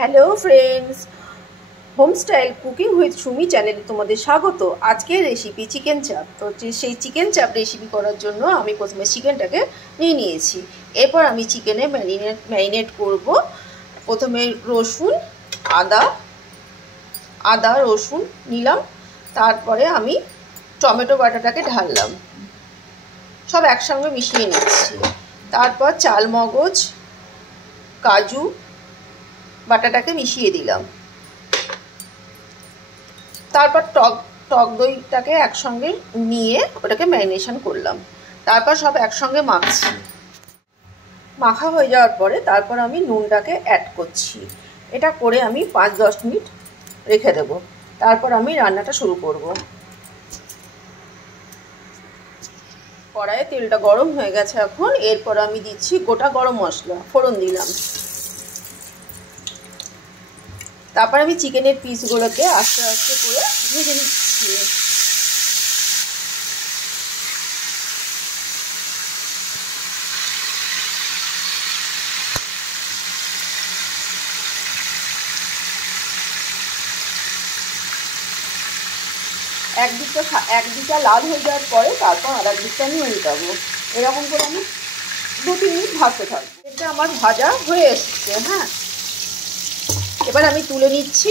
Hello friends, home style cooking with Sumi চ্যানেলে তোমাদের স্বাগত। আজকের রেসিপি চিকেন চাপ। তো সেই চিকেন চাপ রেসিপি করার জন্য আমি প্রথমে চিকেনটাকে নিয়ে নিয়েছি। এরপর আমি চিকেনে ম্যারিনেট করব। প্রথমে রসুন আদা রসুন নিলাম, তারপরে আমি টমেটো বাটাটাকে ঢাললাম, সব একসঙ্গে মিশিয়ে নিচ্ছি। তারপর চাল মগজ কাজু বাটাটাকে মিশিয়ে দিলাম। তারপর টক দইটাকে একসঙ্গে নিয়ে ওটাকে ম্যারিনেশন করলাম। তারপর সব একসঙ্গে মাখা হয়ে যাওয়ার পরে তারপর আমি নুনটাকে অ্যাড করছি। এটা করে আমি 5-10 মিনিট রেখে দেব। তারপর আমি রান্নাটা শুরু করব। কড়াইয়ে তেলটা গরম হয়ে গেছে এখন। এরপর আমি দিচ্ছি গোটা গরম মশলা, ফোড়ন দিলাম। তারপর আমি চিকেনের পিসগুলোকে আস্তে আস্তে করে ভেজে নিচ্ছি। এক দিকটা লাল হয়ে যাওয়ার পরে তারপর আরেক দিকটা আমি উল্টাবো। এরকম করে আমি 2-3 মিনিট ভাজতে থাকবো। এটা আমার ভাজা হয়ে এসেছে। হ্যাঁ, এবার আমি তুলে নিচ্ছি।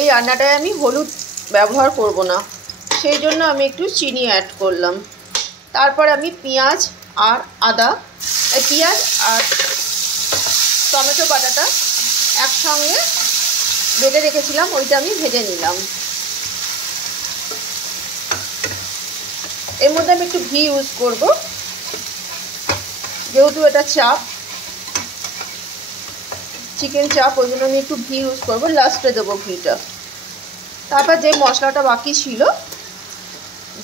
এই রান্নাটায় আমি হলুদ ব্যবহার করব না, সেই জন্য আমি একটু চিনি অ্যাড করলাম। তারপর আমি পেঁয়াজ আর টমেটো বাটাটা একসঙ্গে বেটে রেখেছিলাম, ওইটা আমি ভেজে নিলাম। এর মধ্যে আমি একটু ঘি ইউজ করব, যেহেতু এটা চিকেন চাপ, ওই জন্য আমি একটু ঘি ইউজ করবো। লাস্টে দেবো ঘিটা। তারপর যে মশলাটা বাকি ছিল,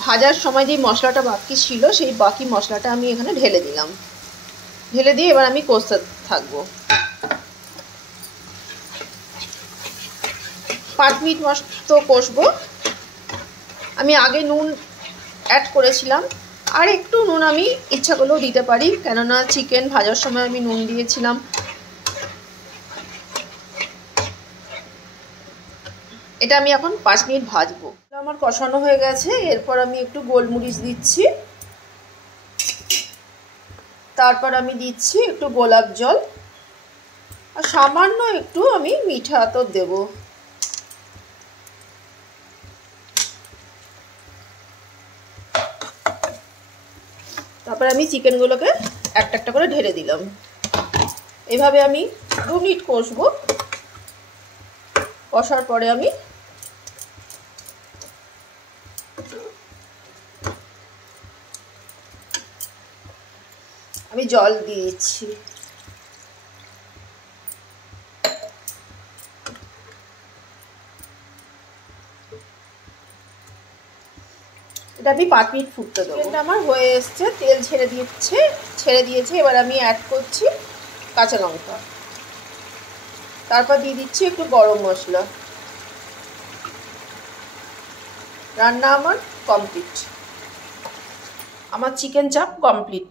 ভাজার সময় যে মশলাটা বাকি ছিল, সেই বাকি মশলাটা আমি এখানে ঢেলে দিলাম। ঢেলে দিয়ে এবার আমি কষতে থাকবো। 5 মিনিট মতো কষবো। আমি আগে নুন অ্যাড করেছিলাম, আর একটু নুন আমি ইচ্ছা করলেও দিতে পারি, কেননা চিকেন ভাজার সময় আমি নুন দিয়েছিলাম। এটা আমি এখন 5 মিনিট ভাজবো। আমার কষানো হয়ে গেছে। এরপর আমি একটু গোলমরিচ দিচ্ছি। তারপর আমি দিচ্ছি একটু গোলাপ জল, আর সামান্য একটু আমি মিঠা আতর দেব। তারপর আমি চিকেনগুলোকে একটা একটা করে ঢেলে দিলাম। এভাবে আমি 2 মিনিট কষবো। কষার পরে আমি জল দিয়ে দিচ্ছি। এটা আমি 5 মিনিট ফুটতে দেবো। এটা আমার হয়ে এসছে, তেল ছেড়ে দিয়েছে। এবার আমি অ্যাড করছি কাঁচা লঙ্কা। তারপর দিয়ে দিচ্ছি একটু গরম মশলা। রান্না আমার কমপ্লিট। আমার চিকেন চাপ কমপ্লিট।